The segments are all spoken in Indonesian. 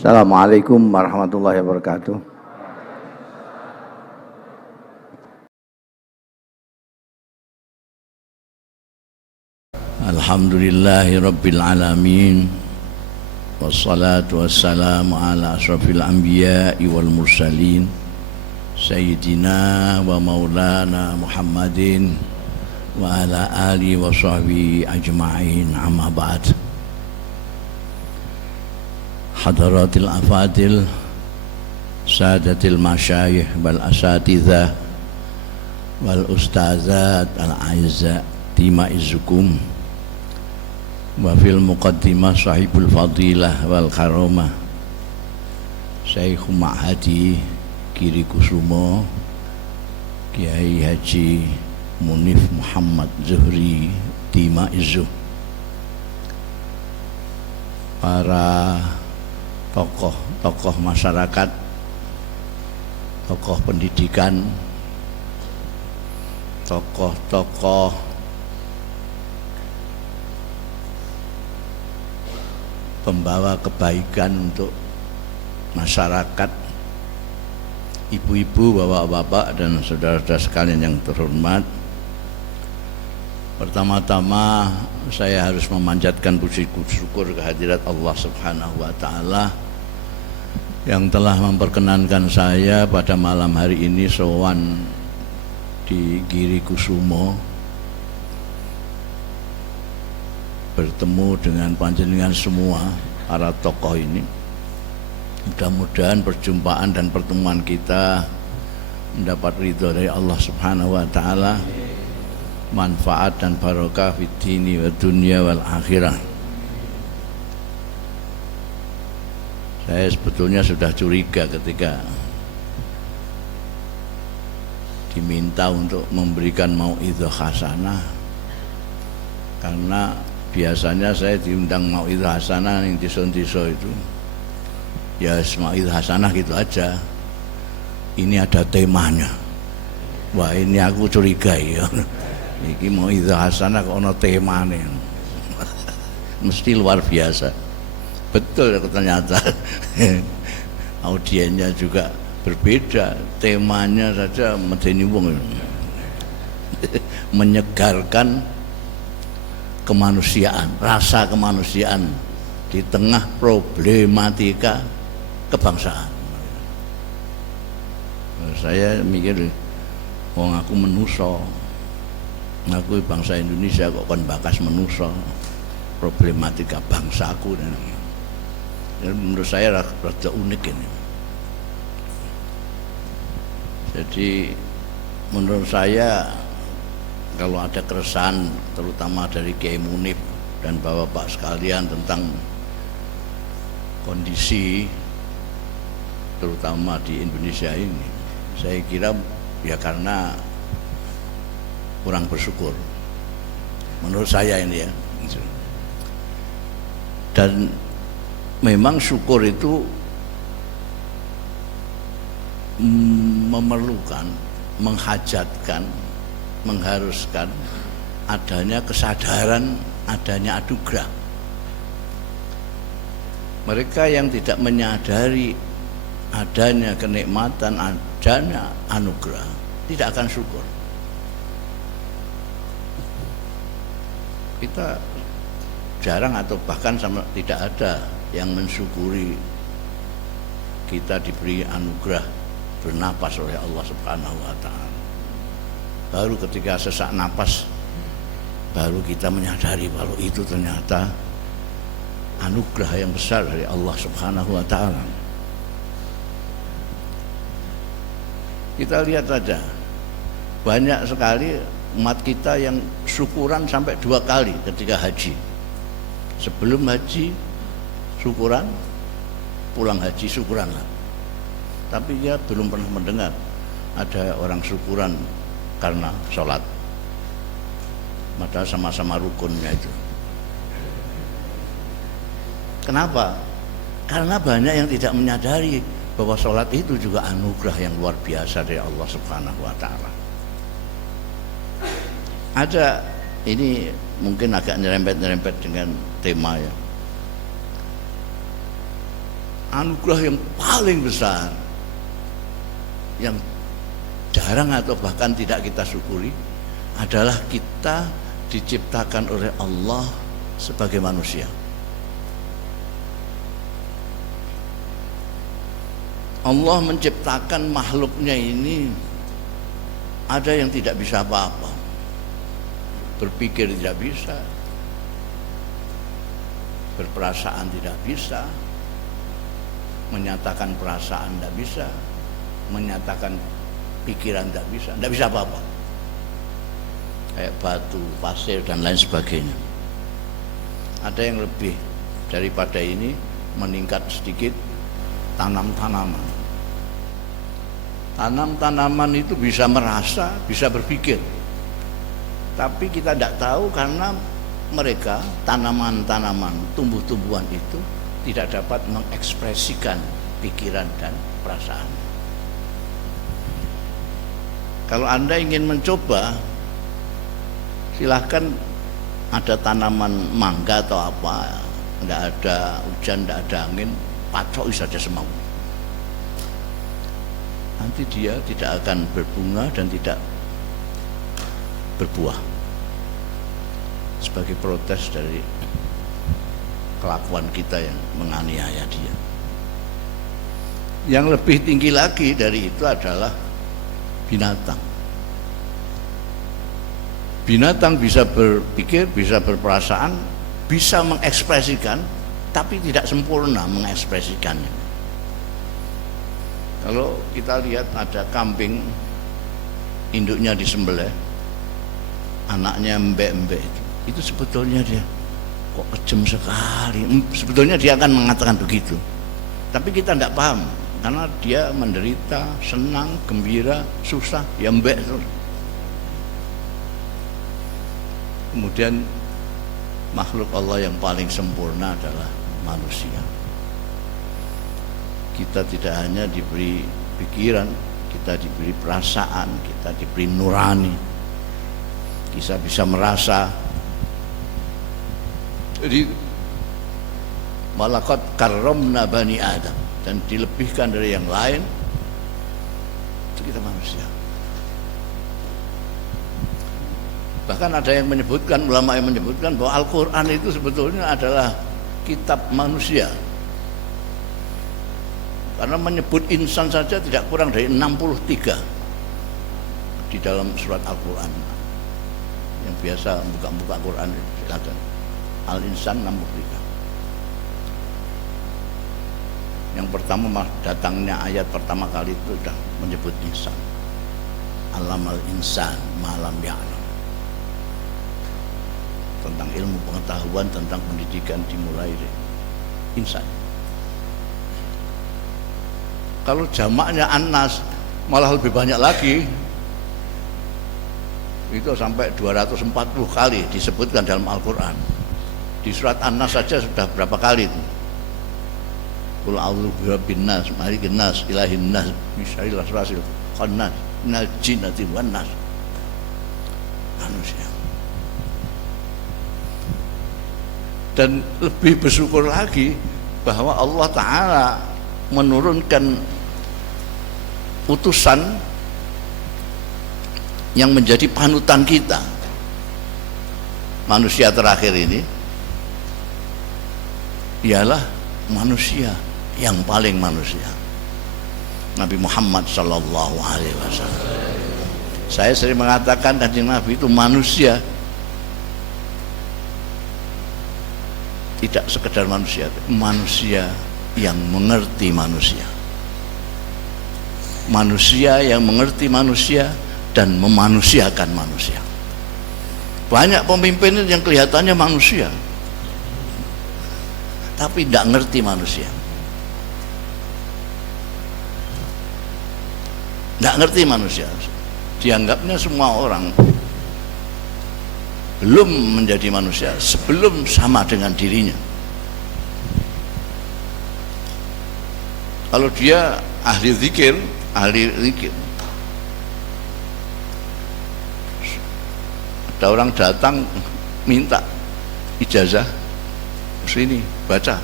Assalamualaikum warahmatullahi wabarakatuh. Alhamdulillahi rabbil alamin. Wassalatu wassalamu ala asrafil anbiya'i wal mursalin Sayyidina wa maulana Muhammadin wa ala alihi wa sahbihi ajma'in, amma ba'd. Hadaratil afadil, sadatil masyayikh wal asatidhah wal ustazat al-aizza timaizukum wa fil muqaddimah sahibul fadilah wal karamah Syekh Ma'hadi Kiri Kusumo Kiai Haji Munif Muhammad Zuhri Timaizu, para tokoh masyarakat, tokoh pendidikan, tokoh pembawa kebaikan untuk masyarakat, ibu-ibu, bapak-bapak, dan saudara-saudara sekalian yang terhormat. Pertama-tama saya harus memanjatkan puji syukur kehadirat Allah Subhanahu wa Ta'ala yang telah memperkenankan saya pada malam hari ini sowan di Giri Kusumo bertemu dengan panjenengan semua para tokoh ini. Mudah-mudahan perjumpaan dan pertemuan kita mendapat ridho dari Allah Subhanahu wa Ta'ala, manfaat dan barokah fid dini wa dunya wal akhirah. Saya sebetulnya sudah curiga ketika diminta untuk memberikan mau'idhah hasanah, karena biasanya saya diundang mau'idhah hasanah yang dison-dison itu ya mau'idhah hasanah gitu aja. Ini ada temanya. Wah, ini aku curiga ya. Iki mau'idhah hasanah kok ono temane. Mesti luar biasa. Betul ternyata. Audiennya juga berbeda, temanya saja medeni wong. Menyegarkan kemanusiaan, rasa kemanusiaan di tengah problematika kebangsaan. Saya mikir, wong aku menuso, aku bangsa Indonesia kok kon bakas menuso problematika bangsaku. Dan menurut saya rada unik ini. Jadi menurut saya kalau ada keresahan terutama dari Kiai Munif dan bapak-bapak sekalian tentang kondisi terutama di Indonesia ini, saya kira ya karena kurang bersyukur menurut saya ini ya. Dan memang syukur itu memerlukan, menghajatkan, mengharuskan adanya kesadaran, adanya anugerah. Mereka yang tidak menyadari adanya kenikmatan, adanya anugerah, tidak akan syukur. Kita jarang atau bahkan sama tidak ada yang mensyukuri kita diberi anugerah bernapas oleh Allah Subhanahu wa Ta'ala. Baru ketika sesak napas baru kita menyadari kalau itu ternyata anugerah yang besar dari Allah Subhanahu wa Ta'ala. Kita lihat saja, banyak sekali umat kita yang syukuran sampai 2 kali ketika haji. Sebelum haji syukuran, pulang haji syukuran lah. Tapi dia belum pernah mendengar ada orang syukuran karena sholat. Padahal sama-sama rukunnya itu. Kenapa? Karena banyak yang tidak menyadari bahwa sholat itu juga anugerah yang luar biasa dari Allah Subhanahu wa Ta'ala. Ada, ini mungkin agak nyerempet-nyerempet dengan tema ya. anugerah yang paling besar yang jarang atau bahkan tidak kita syukuri adalah kita diciptakan oleh Allah sebagai manusia. Allah menciptakan makhluknya ini, ada yang tidak bisa apa-apa, berpikir tidak bisa, berperasaan tidak bisa, menyatakan perasaan tidak bisa, menyatakan pikiran tidak bisa apa-apa, kayak batu, pasir dan lain sebagainya. Ada yang lebih daripada ini, meningkat sedikit, tanam-tanaman. Tanam-tanaman itu bisa merasa, bisa berpikir, tapi kita tidak tahu karena mereka, tanaman-tanaman, tumbuh-tumbuhan itu tidak dapat mengekspresikan pikiran dan perasaan. Kalau Anda ingin mencoba, silahkan, ada tanaman mangga atau apa, tidak ada hujan, tidak ada angin, pacoi saja semau. Nanti dia tidak akan berbunga dan tidak berbuah, sebagai protes dari kelakuan kita yang menganiaya dia. Yang lebih tinggi lagi dari itu adalah binatang. Binatang bisa berpikir, bisa berperasaan, bisa mengekspresikan, tapi tidak sempurna mengekspresikannya. Kalau kita lihat ada kambing, induknya disembelih, anaknya embek-embek, itu sebetulnya dia kok kejam sekali. Sebetulnya dia akan mengatakan begitu, tapi kita tidak paham karena dia menderita, senang, gembira, susah, ya embek terus. Kemudian makhluk Allah yang paling sempurna adalah manusia. Kita tidak hanya diberi pikiran, kita diberi perasaan, kita diberi nurani, kita bisa merasa. Jadi malaqad karramna bani Adam, dan dilebihkan dari yang lain, itu kita manusia. Bahkan ada yang menyebutkan, ulama yang menyebutkan bahwa Al-Quran itu sebetulnya adalah kitab manusia, karena menyebut insan saja tidak kurang dari 63 di dalam surat Al-Quran. Yang biasa buka-buka Quran, silakan, Al-Insan 63. Yang pertama, datangnya ayat pertama kali itu sudah menyebut insan. Alamal insan malam ya'lam, tentang ilmu pengetahuan, tentang pendidikan dimulai dari insan. Kalau jamaknya An-Nas malah lebih banyak lagi, itu sampai 240 kali disebutkan dalam Al-Quran. Di surat An-Nas saja sudah berapa kali itu? Qul a'udzu birabbin nas, malikin nas, ilahin nas, min syarril waswasil khannas, minal jinnati wan nas. Manusia. Dan lebih bersyukur lagi bahwa Allah Ta'ala menurunkan utusan yang menjadi panutan kita. Manusia terakhir ini ialah manusia yang paling manusia, Nabi Muhammad Sallallahu Alaihi Wasallam. Saya sering mengatakan Kanjeng Nabi itu manusia, tidak sekedar manusia, manusia yang mengerti manusia, manusia yang mengerti manusia dan memanusiakan manusia. Banyak pemimpin yang kelihatannya manusia, tapi tidak ngerti manusia, tidak ngerti manusia. Dianggapnya semua orang belum menjadi manusia sebelum sama dengan dirinya. Kalau dia ahli zikir, ada orang datang minta ijazah, sini baca,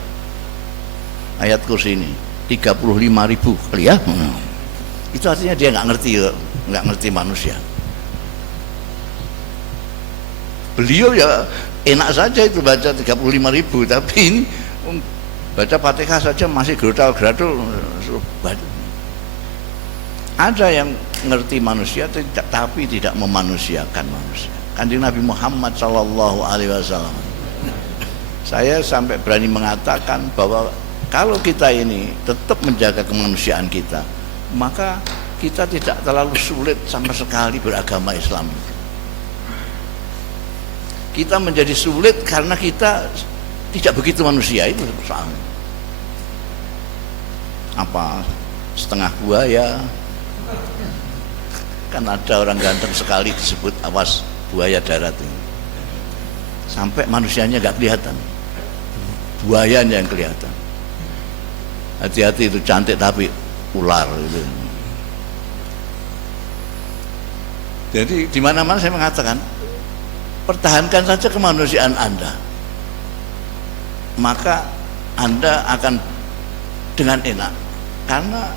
ayat kursi ini 35.000 kali ya. Itu artinya dia nggak ngerti manusia. Beliau ya enak saja itu baca 35.000, tapi ini baca Fatihah saja masih gerotal-gerotal. Ada yang ngerti manusia tapi tidak memanusiakan manusia. Kanjeng Nabi Muhammad Sallallahu Alaihi Wasallam, saya sampai berani mengatakan bahwa kalau kita ini tetap menjaga kemanusiaan kita, maka kita tidak terlalu sulit sama sekali beragama Islam. Kita menjadi sulit karena kita tidak begitu manusia, itu soalnya. Apa setengah buaya? Kan ada orang ganteng sekali disebut awas buaya darat ini. Sampai manusianya nggak kelihatan, buayanya yang kelihatan. Hati-hati, itu cantik tapi ular itu. Jadi di mana-mana saya mengatakan, pertahankan saja kemanusiaan Anda, maka Anda akan dengan enak. Karena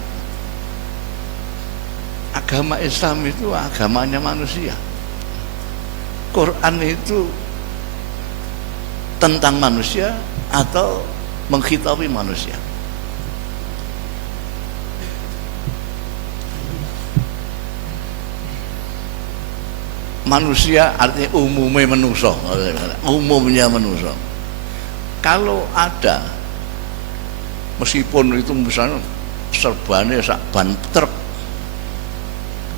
agama Islam itu agamanya manusia. Quran itu tentang manusia atau menghitapi manusia. Manusia artinya umumnya manusia. Kalau ada, meskipun itu misalnya serbannya sak ban truk,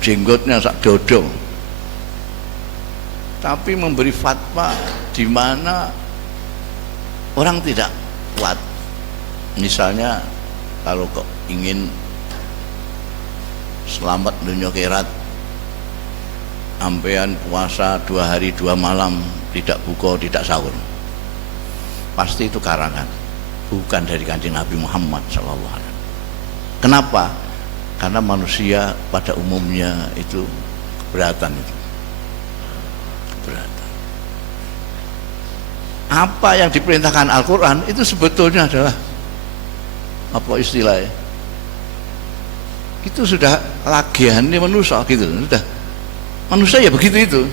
jenggotnya sak dodong, tapi memberi fatwa di mana orang tidak kuat. Misalnya kalau kok ingin selamat dunia akhirat, ampean puasa 2 hari 2 malam, tidak buka tidak sahur, pasti itu karangan, bukan dari Kanjeng Nabi Muhammad SAW. Kenapa? Karena manusia pada umumnya itu keberatan itu. Keberatan. Apa yang diperintahkan Al-Quran itu sebetulnya adalah apa istilahnya? Itu sudah lagiannya manusia gitu, sudah. Manusia ya begitu itu.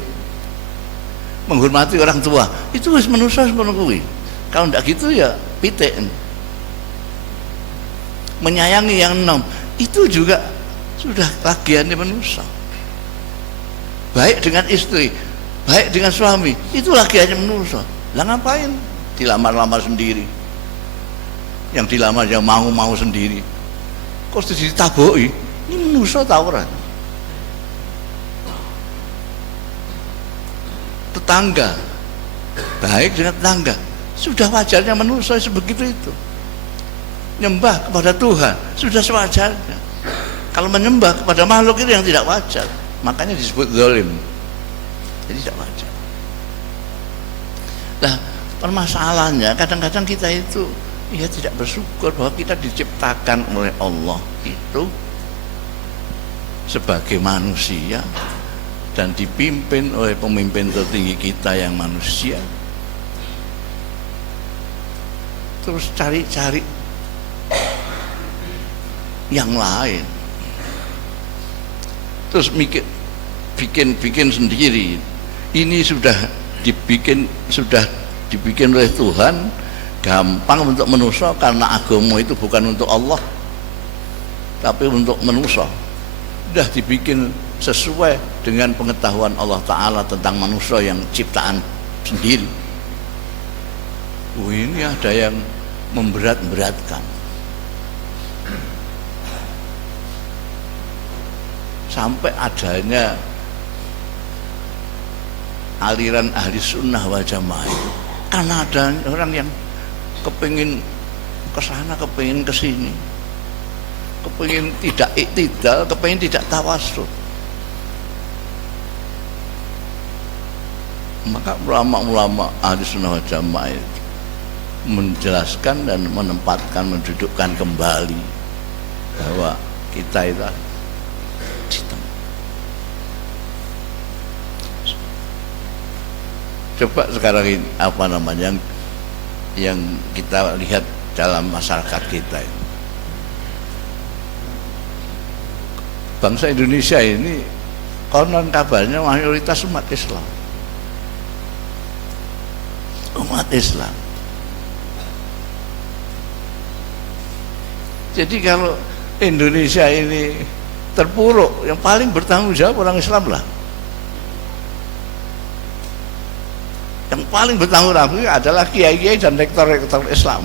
Menghormati orang tua itu harus manusia sepenuhnya. Kalau tidak gitu ya pitik. Menyayangi yang 6 itu juga sudah lagiannya manusia. Baik dengan istri, baik dengan suami, itu lagiannya manusia. Lah ngapain dilamar-lamar sendiri? Yang dilamar yang mau sendiri. Kok ditaboi? Ini manusia tahu orang. Tetangga, baik dengan tetangga, sudah wajarnya manusia sebegitu itu. Nyembah kepada Tuhan sudah sewajarnya. Kalau menyembah kepada makhluk itu yang tidak wajar, makanya disebut zalim. Jadi tidak wajar. Nah, permasalahannya kadang-kadang kita itu ya tidak bersyukur bahwa kita diciptakan oleh Allah itu sebagai manusia dan dipimpin oleh pemimpin tertinggi kita yang manusia. Terus cari-cari yang lain, terus bikin sendiri. Ini sudah dibikin oleh Tuhan, gampang untuk manusia karena agama itu bukan untuk Allah tapi untuk manusia. Sudah dibikin sesuai dengan pengetahuan Allah Ta'ala tentang manusia yang ciptaan sendiri. Ini ada yang memberat-beratkan. Sampai adanya aliran ahli sunnah wal jamaah itu karena ada orang yang kepingin kesana, kepingin kesini, kepingin tidak iktidal, kepingin tidak tawasul. Maka ulama-ulama ahli sunnah wal jamaah itu menjelaskan dan menempatkan, mendudukkan kembali bahwa kita itu coba sekarang ini apa namanya yang kita lihat dalam masyarakat kita. Bangsa Indonesia ini konon kabarnya mayoritas umat Islam. Umat Islam. Jadi kalau Indonesia ini terpuruk, yang paling bertanggung jawab orang Islam lah. Yang paling bertanggung jawab adalah kiai-kiai dan rektor-rektor Islam.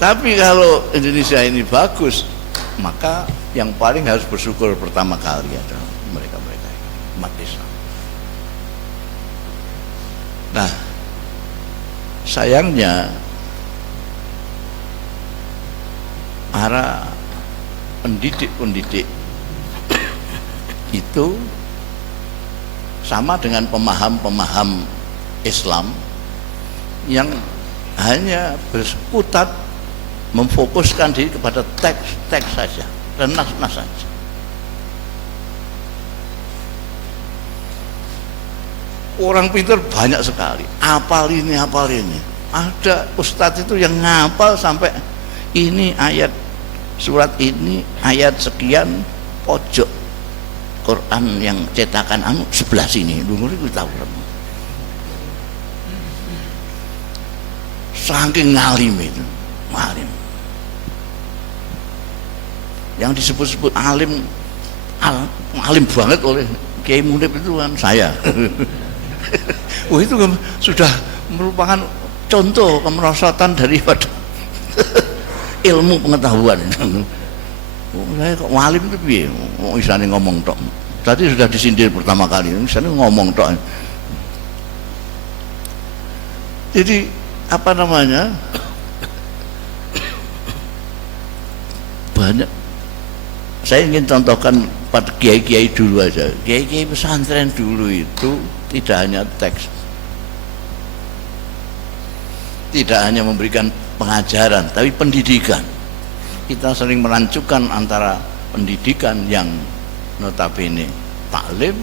Tapi kalau Indonesia ini bagus, maka yang paling harus bersyukur pertama kali adalah mereka-mereka umat Islam. Nah, sayangnya para pendidik-pendidik itu sama dengan pemaham-pemaham Islam yang hanya berkutat memfokuskan diri kepada teks saja dan nas-nas saja. Orang pintar banyak sekali, apal ini. Ada ustadz itu yang ngapal sampai ini ayat surat ini ayat sekian pojok Quran yang cetakan sebelah sini. Dulu itu tahu. Saking ngalim itu, ngalim. Yang disebut-sebut alim banget oleh Kiai Munib itu kan saya. Itu sudah merupakan contoh kemerosotan daripada ilmu pengetahuan. Saya kok ngalim itu piye? Isane ngomong tok. Tadi sudah disindir pertama kali, isane ngomong tok. Jadi apa namanya? Banyak. Saya ingin contohkan pada kiai-kiai dulu aja. Kiai-kiai pesantren dulu itu tidak hanya teks, tidak hanya memberikan pengajaran, tapi pendidikan. Kita sering merancukan antara pendidikan yang notabene taklim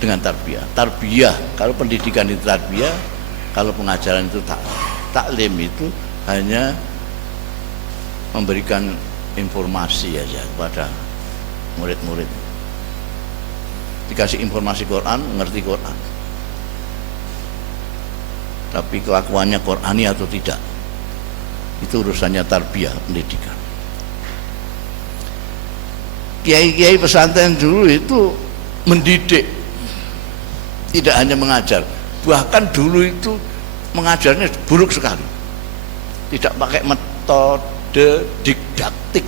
dengan tarbiyah. Tarbiyah, kalau pendidikan itu tarbiyah, kalau pengajaran itu taklim itu hanya memberikan informasi aja kepada murid-murid. Dikasih informasi Quran, ngerti Quran. Tapi kelakuannya Qurani atau tidak, itu urusannya tarbiyah, pendidikan. Kiai-kiai pesantren dulu itu mendidik, tidak hanya mengajar. Bahkan dulu itu mengajarnya buruk sekali, tidak pakai metode didaktik.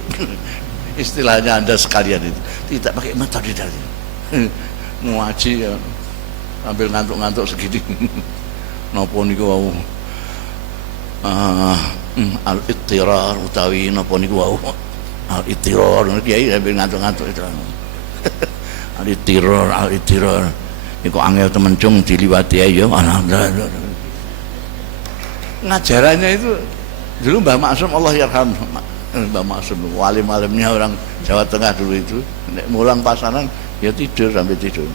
Istilahnya Anda sekalian itu tidak pakai metode didaktik. Ngaji ya, ambil ngantuk-ngantuk segini. Napa niku wau al-ittirar utawi napa niku wau al-ittirar kiai ambil ngantuk-ngantuk itu. Al-ittirar niku angel temen cung diliwati ayo. Ngajarannya itu dulu Mbah Maksum Allah yarham, Mbah Maksum walim-walimnya orang Jawa Tengah dulu itu nek mulang pasanan ya tidur sampai tidur.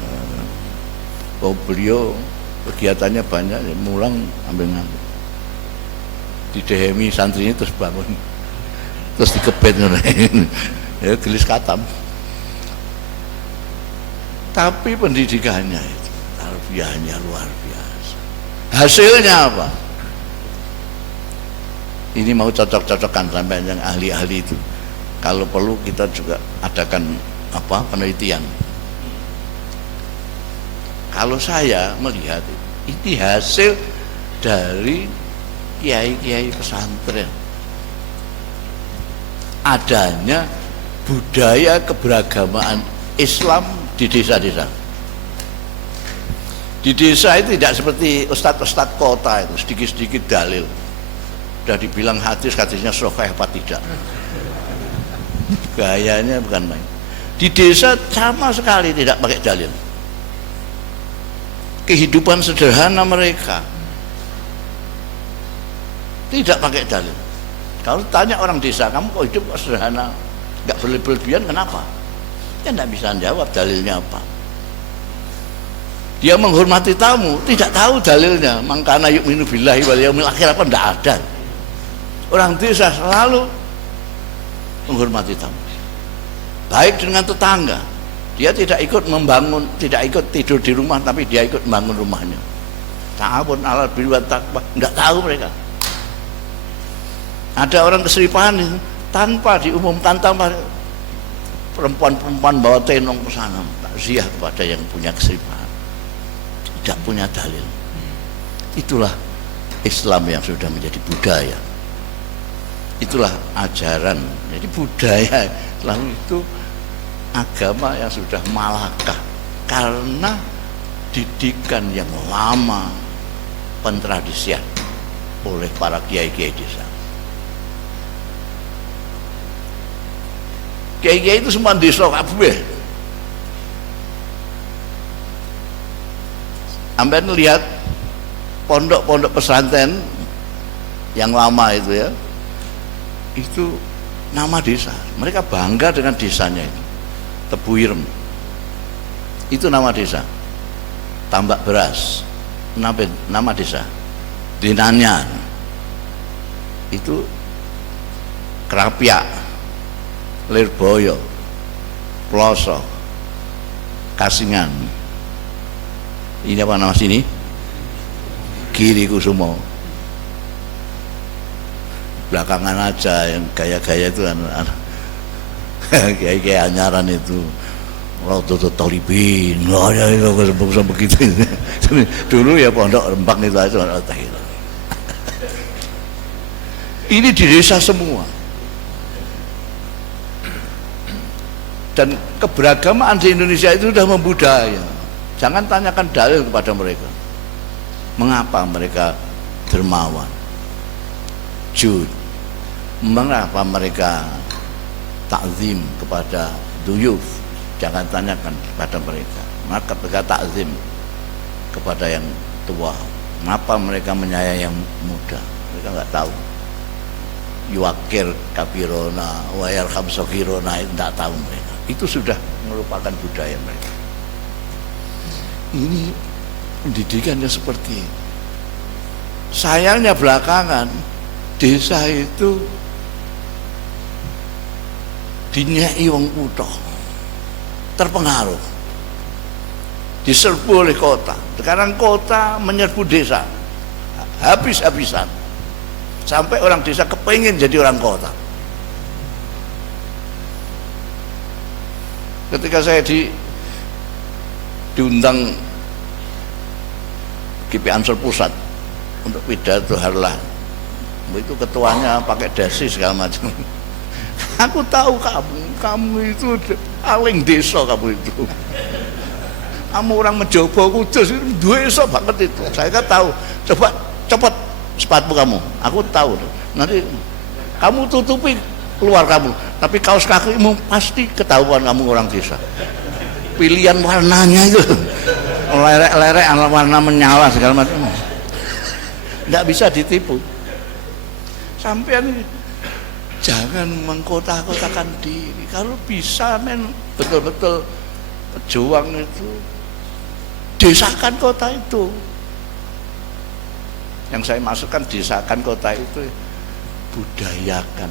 Oh, beliau kegiatannya banyak, mulang ambil ngantuk. Didehemi santrinya terus bangun, terus dikebet ya gelis katam. Tapi pendidikannya itu tarbiyahnya luar biasa. Hasilnya apa? Ini mau cocok-cocokkan sampai yang ahli-ahli itu. Kalau perlu kita juga adakan penelitian. Kalau saya melihat ini hasil dari kiai-kiai pesantren, adanya budaya keberagamaan Islam di desa-desa. Di desa itu tidak seperti ustadz-ustadz kota itu sedikit-sedikit dalil. Sudah dibilang hadisnya sahih apa tidak. Gayanya bukan main. Di desa sama sekali tidak pakai dalil. Kehidupan sederhana mereka tidak pakai dalil. Kalau tanya orang desa, kamu kok hidup kok sederhana, nggak berlebihan, kenapa? Ya nggak bisa jawab dalilnya apa. Dia menghormati tamu, tidak tahu dalilnya. Mangkana yu'minu billahi wal yaumil akhir apa enggak ada. Orang desa selalu menghormati tamu. Baik dengan tetangga. Dia tidak ikut membangun, tidak ikut tidur di rumah, tapi dia ikut membangun rumahnya. Ta'awun 'alal birri wat taqwa, enggak tahu mereka. Ada orang keseripahan itu tanpa diumumkan, tanpa perempuan-perempuan bawa tenong ke sana takziah kepada yang punya keseripahan. Tidak punya dalil. Itulah Islam yang sudah menjadi budaya. Itulah ajaran. Jadi budaya lalu itu agama yang sudah malakah karena didikan yang lama, pentradisian oleh para kiai-kiai desa. Kiai-kiai itu semua desa kabeh. Sampai lihat pondok-pondok pesantren yang lama itu ya, itu nama desa. Mereka bangga dengan desanya itu. Tebuirem itu nama desa. Tambak Beras nama desa. Dinanyan itu Kerapia, Lirboyo, Ploso, Kasingan. Ini apa nama sini? Giri Kusumo. Belakangan aja yang gaya-gaya itu kayak anyaran itu. Rodoto Tolibin. Wah ya itu begitu. Dulu ya Pondok Rembang itu aja. Ini di desa semua. Dan keberagamaan di Indonesia itu sudah membudaya. Jangan tanyakan dalil kepada mereka. Mengapa mereka dermawan? Jud. Mengapa mereka takzim kepada duyuf? Jangan tanyakan kepada mereka. Maka mereka takzim kepada yang tua. Mengapa mereka menyayangi yang muda? Mereka nggak tahu. Yuwakir kabirona, wayarham sogirona, itu nggak tahu mereka. Itu sudah merupakan budaya mereka. Ini pendidikannya seperti itu. Sayangnya belakangan desa itu dinyai wong kutha, terpengaruh, diserbu oleh kota. Sekarang kota menyerbu desa habis-habisan, sampai orang desa kepengin jadi orang kota. Ketika saya diundang GP Ansor Pusat untuk pidato harlah, itu ketuanya pakai dasi segala macam. Aku tahu kamu itu paling desa, kamu itu. Kamu orang Mejobo Kudus itu desa banget itu. Saya kan tahu. Coba copot sepatu kamu. Aku tahu. Nanti kamu tutupi keluar kamu, tapi kaos kakimu pasti ketahuan kamu orang desa. Pilihan warnanya itu lerek-lerek warna menyala segala macam, nggak bisa ditipu. Sampean jangan mengkota-kotakan diri. Kalau bisa betul-betul pejuang itu desakan kota itu. Yang saya masukkan desakan kota itu, budayakan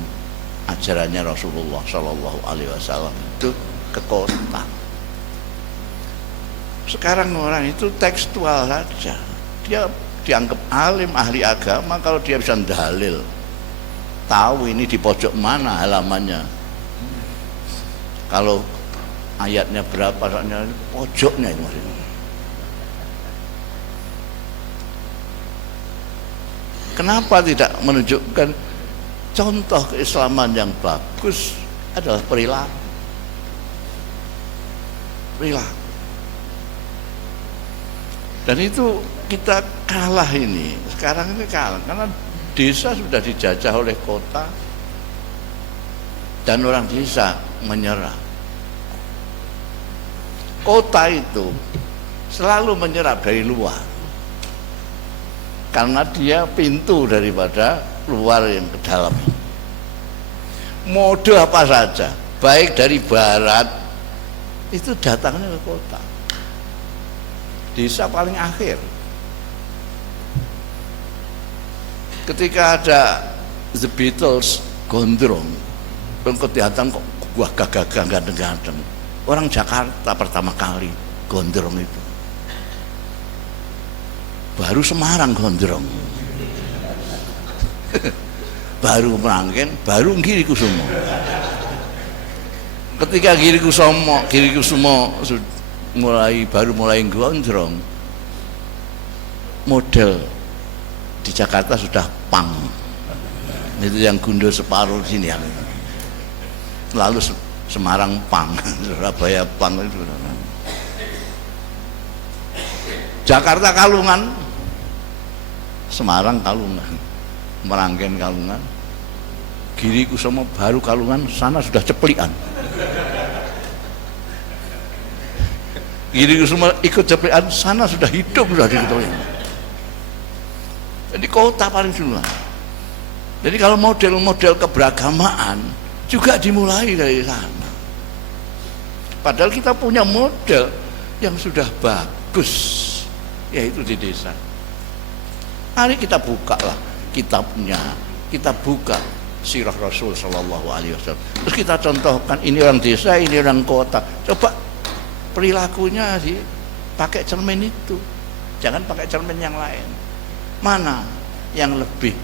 ajarannya Rasulullah Shallallahu Alaihi Wasallam itu ke kota. Sekarang orang itu tekstual saja, dia dianggap alim, ahli agama kalau dia bisa dalil, tahu ini di pojok mana halamannya, kalau ayatnya berapa, soalnya pojoknya itu maksudnya. Kenapa tidak menunjukkan contoh keislaman yang bagus adalah perilaku. Dan itu kita kalah ini. Sekarang ini kalah karena desa sudah dijajah oleh kota dan orang desa menyerah. Kota itu selalu menyerap dari luar karena dia pintu daripada luar yang ke dalam. Mode apa saja, baik dari barat itu datangnya ke kota. desa paling akhir. Ketika ada The Beatles gondrong, kelihatan kok gua gagah ganteng-ganteng. Orang Jakarta pertama kali gondrong itu. Baru Semarang gondrong. Baru Merangken, baru Giri Kusumo. Ketika Giri Kusumo baru mulai gondrong, model di Jakarta sudah pang. Itu yang Gundo separuh sini yang. Lalu Semarang pang, Surabaya pang itu. Jakarta kalungan, Semarang kalungan, Merangken kalungan, Giri Kusumo baru kalungan, sana sudah ceplikan. Giri Kusumo ikut ceplikan, sana sudah hidup sudah diketahui. Jadi kota paling semua. Jadi kalau model-model keberagamaan juga dimulai dari sana. Padahal kita punya model yang sudah bagus, yaitu di desa. Mari kita buka lah kitabnya, kita buka sirah Rasul Shallallahu Alaihi Wasallam. Terus kita contohkan ini orang desa, ini orang kota. Coba perilakunya sih pakai cermin itu, jangan pakai cermin yang lain. Mana yang lebih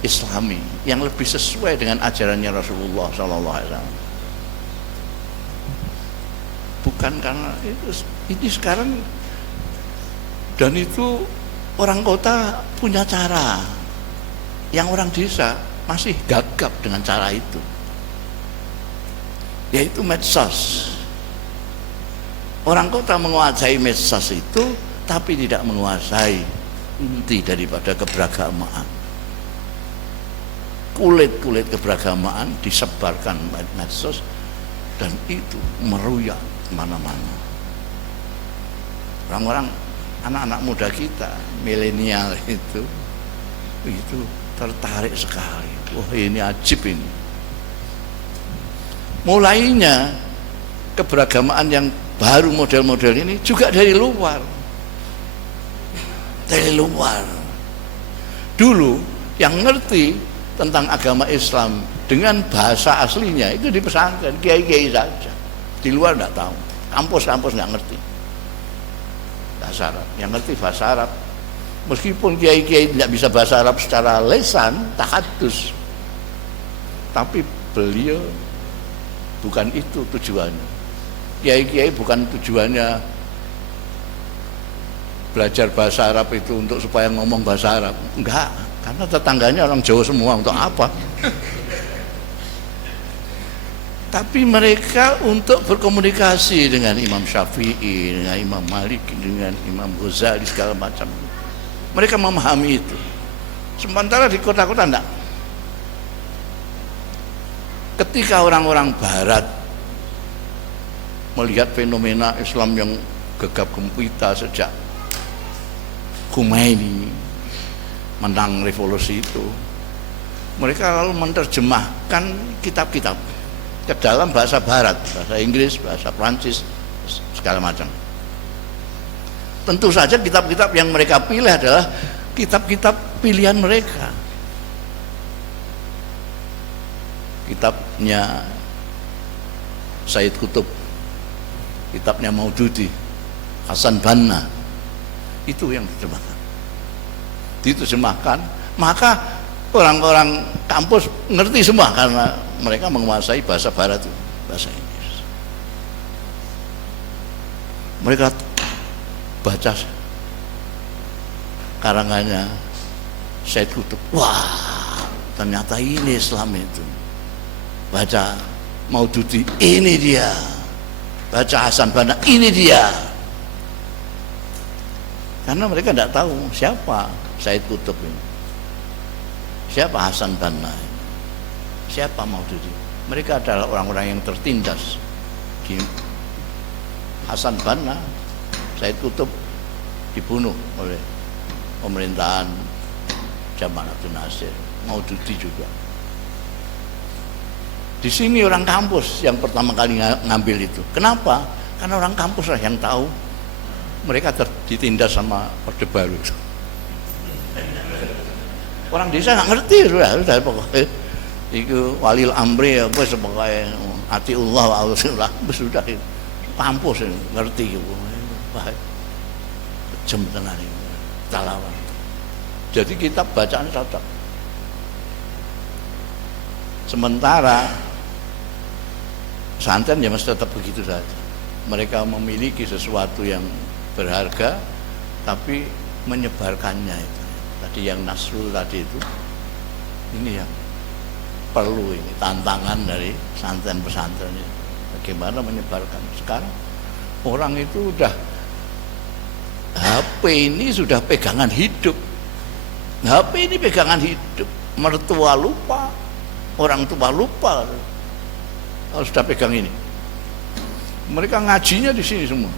Islami, yang lebih sesuai dengan ajarannya Rasulullah Sallallahu Alaihi Wasallam? Bukan karena itu, ini sekarang, dan itu orang kota punya cara, yang orang desa masih gagap dengan cara itu, yaitu medsos. Orang kota menguasai medsos itu, tapi tidak menguasai inti daripada keberagamaan. Kulit-kulit keberagamaan disebarkan medsos, dan itu meruyak mana-mana. Orang-orang, anak-anak muda kita, milenial itu tertarik sekali. Wah, ini ajib ini. Mulainya keberagamaan yang baru model-model ini juga dari luar. Dari luar. Dulu yang ngerti tentang agama Islam dengan bahasa aslinya itu di pesantren, kiai-kiai saja. Di luar enggak tahu. Kampus-kampus enggak ngerti bahasa Arab. Yang ngerti bahasa Arab, meskipun kiai-kiai tidak bisa bahasa Arab secara lisan, tahadus, tapi beliau bukan itu tujuannya. Kiai-kiai bukan tujuannya belajar bahasa Arab itu untuk supaya ngomong bahasa Arab. Enggak, karena tetangganya orang Jawa semua, untuk apa? Tapi mereka untuk berkomunikasi dengan Imam Syafi'i, dengan Imam Malik, dengan Imam Ghazali, segala macam. Mereka memahami itu. Sementara di kota-kota enggak. Ketika orang-orang Barat melihat fenomena Islam yang gegap gempita sejak Khomeini menang revolusi itu, mereka lalu menerjemahkan kitab-kitab ke dalam bahasa Barat, bahasa Inggris, bahasa Prancis, segala macam. Tentu saja kitab-kitab yang mereka pilih adalah kitab-kitab pilihan mereka. Kitabnya Sayyid Qutb, kitabnya Maududi, Hasan Banna, itu yang diterjemahkan. Maka orang-orang kampus ngerti semua karena mereka menguasai bahasa Barat itu, bahasa Inggris. Mereka baca karangannya Sayyid Qutb, wah ternyata ini Islam itu. Baca Maududi, ini dia. Baca Hasan Banna, ini dia. Karena mereka tidak tahu siapa Sayyid Qutb ini, siapa Hasan Banna ini, siapa Maududi. Mereka adalah orang-orang yang tertindas. Hasan Banna, Sayyid Qutb dibunuh oleh pemerintahan Jamal Abdel Nasir, Maududi juga. Di sini orang kampus yang pertama kali ngambil itu. Kenapa? Karena orang kampus lah yang tahu mereka ditindas sama Orde Baru. Orang desa nggak ngerti, sudah pokoknya itu walil amri apa sebagai atiullah wa ausillah sudah kampus ngerti gitu. Wah, jem tenan iki. Talawan. Jadi kita bacaan cocok. Sementara pesantren ya masih tetap begitu saja. Mereka memiliki sesuatu yang berharga, tapi menyebarkannya itu. Tadi yang Nasrul tadi itu, ini yang perlu ini tantangan dari pesantren-pesantren itu. Bagaimana menyebarkan? Sekarang orang itu udah HP ini sudah pegangan hidup. HP ini pegangan hidup. Mertua lupa, orang tua lupa. Kalau sudah pegang ini, mereka ngajinya di sini semua.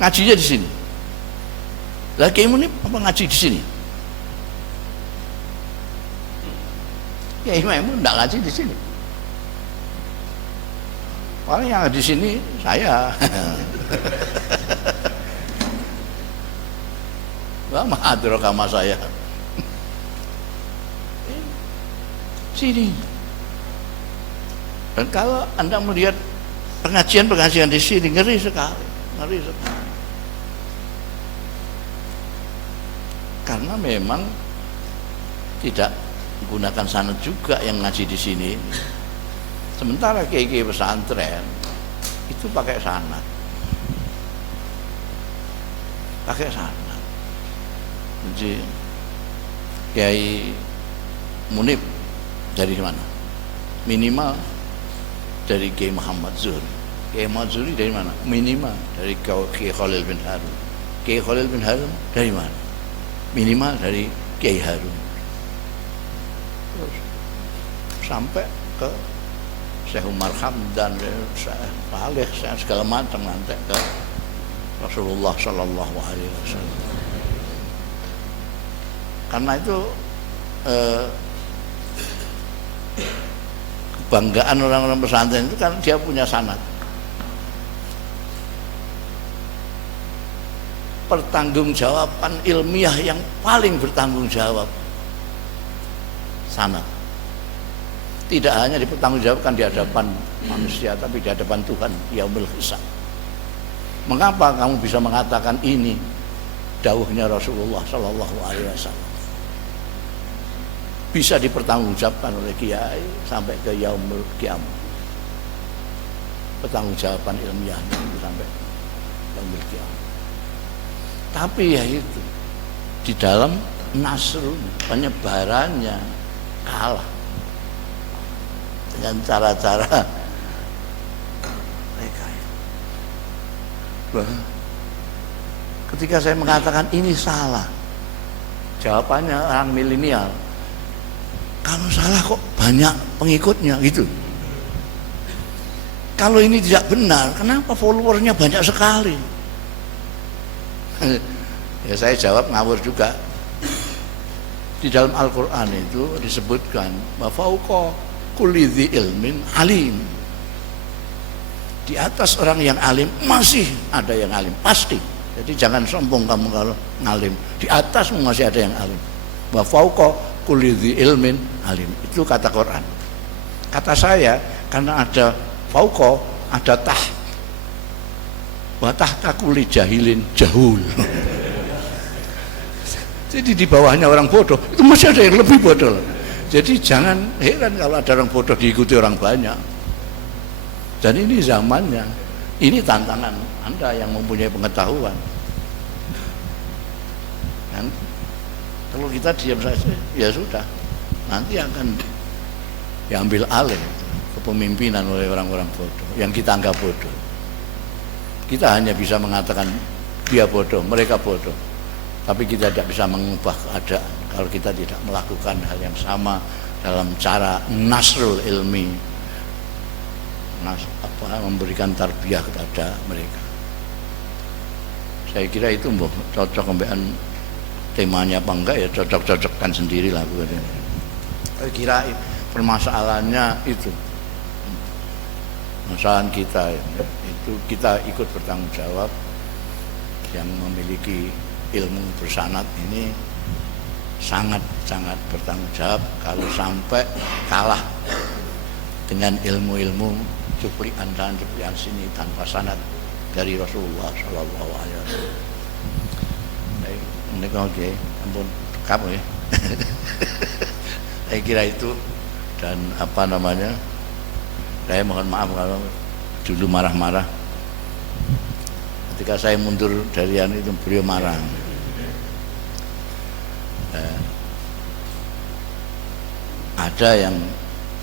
Ngajinya di sini. Lagi ini apa ngaji di sini? Ya imam enggak ngaji di sini. Paling yang di sini saya. Lama adroka sama saya. Sini. Dan kalau Anda melihat pengajian di sini ngeri sekali. Karena memang tidak menggunakan sanad juga yang ngaji di sini. Sementara kiai pesantren itu pakai sanad. Jadi Kiai Munib dari mana? Minimal dari Kiai Muhammad Zuhri. Kiai Muhammad Zuhri dari mana? Minimal dari Kiai Khalil bin Harun. Kiai Khalil bin Harun dari mana? Minimal dari Kiai Harun. Terus sampai ke Syekh Umar Hamdan, Syekh Saleh, segala macam nanti ke Rasulullah Shallallahu Alaihi Wasallam. Karena itu kebanggaan orang-orang pesantren itu kan dia punya sanad. Pertanggungjawaban ilmiah yang paling bertanggung jawab sanad. Tidak hanya dipertanggungjawabkan di hadapan manusia, tapi di hadapan Tuhan yaumul hisab. Mengapa kamu bisa mengatakan ini dawuhnya Rasulullah Shallallahu Alaihi Wasallam? Bisa dipertanggungjawabkan oleh kiai sampai ke yaumul kiamat. Pertanggungjawaban ilmiahnya sampai yaumul kiamat. Tapi ya itu di dalam nasrul penyebarannya kalah dengan cara-cara mereka. Ketika saya mengatakan ini salah, jawabannya orang milenial, kalau salah kok banyak pengikutnya gitu. Kalau ini tidak benar, kenapa followernya banyak sekali? Ya saya jawab ngawur juga. Di dalam Al-Quran itu disebutkan wa fauqa kulli dzi ilmin alim. Di atas orang yang alim masih ada yang alim, pasti. Jadi jangan sombong kamu kalau ngalim. Di atasmu masih ada yang alim. Wa fauqa kulli dzi ilmin alim. Itu kata Quran. Kata saya karena ada fauqa, ada wa tahta kulli jahilin jahul. Jadi di bawahnya orang bodoh itu masih ada yang lebih bodoh. Jadi jangan heran kalau ada orang bodoh diikuti orang banyak. Dan ini zamannya. Ini tantangan Anda yang mempunyai pengetahuan. Dan kalau kita diam saja, ya sudah. Nanti akan diambil alih kepemimpinan oleh orang-orang bodoh yang kita anggap bodoh. Kita hanya bisa mengatakan dia bodoh, mereka bodoh. Tapi kita tidak bisa mengubah keadaan kalau kita tidak melakukan hal yang sama dalam cara nasrul ilmi, memberikan tarbiyah kepada mereka. Saya kira itu cocok dengan temanya apa enggak ya, cocok-cocokkan sendirilah. Saya kira permasalahannya itu. Kesalahan kita itu kita ikut bertanggung jawab. Yang memiliki ilmu bersanad ini sangat-sangat bertanggung jawab kalau sampai kalah dengan ilmu-ilmu cuplikan dan cuplikan sini tanpa sanad dari Rasulullah Shallallahu Alaihi Wasallam. Ini kok oke, ampun kamu ya. Saya kira itu, dan apa namanya, saya mohon maaf kalau dulu marah-marah. Ketika saya mundur dari itu beliau marah. Ada yang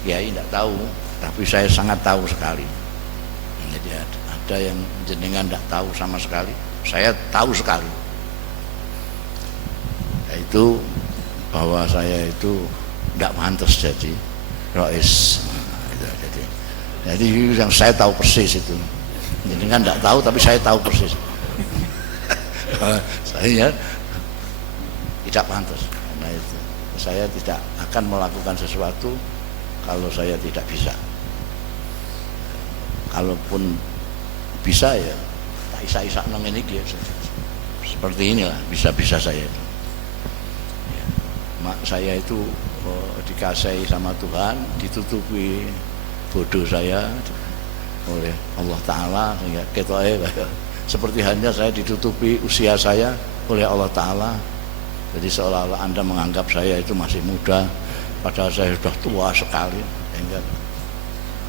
kiai tidak tahu, tapi saya sangat tahu sekali. Jadi ada yang jenengan tidak tahu sama sekali, saya tahu sekali. Yaitu bahwa saya itu tidak pantas jadi rais. Jadi yang saya tahu persis itu. Jenengan tidak tahu, tapi saya tahu persis. Saya tidak pantas. Karena itu saya tidak akan melakukan sesuatu kalau saya tidak bisa. Kalaupun bisa ya tak isa-isa nang ini dia seperti inilah bisa-bisa saya itu. Ya. Mak saya itu dikasihi sama Tuhan, ditutupi bodoh saya oleh Allah Ta'ala, sehingga seperti hanya saya ditutupi usia saya oleh Allah Ta'ala. Jadi seolah-olah Anda menganggap saya itu masih muda, padahal saya sudah tua sekali. Sehingga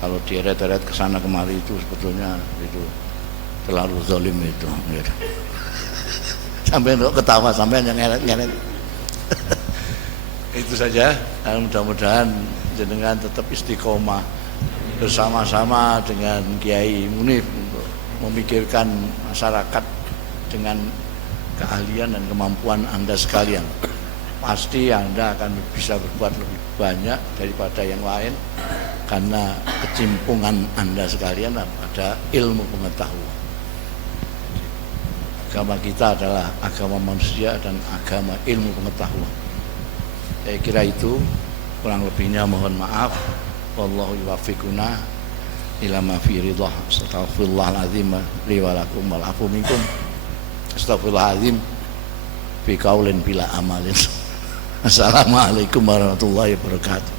kalau dieret-eret ke sana kemari itu sebetulnya itu terlalu zalim itu. Sampai untuk ketawa, sampai yang ngeret-ngeret. Itu saja. Dan mudah-mudahan jenengan tetap istiqomah bersama-sama dengan Kiai Munif untuk memikirkan masyarakat dengan keahlian dan kemampuan Anda sekalian. Pasti Anda akan bisa berbuat lebih banyak daripada yang lain karena kecimpungan Anda sekalian pada ilmu pengetahuan. Agama kita adalah agama manusia dan agama ilmu pengetahuan. Saya kira itu, kurang lebihnya mohon maaf. Wallahu yuwaffiquna ila ma fi ridhah. Astaghfirullahalazim li wa lakum wal afu minkum. Astaghfirullahalazim fi qaulin bila amalin. Assalamualaikum warahmatullahi wabarakatuh.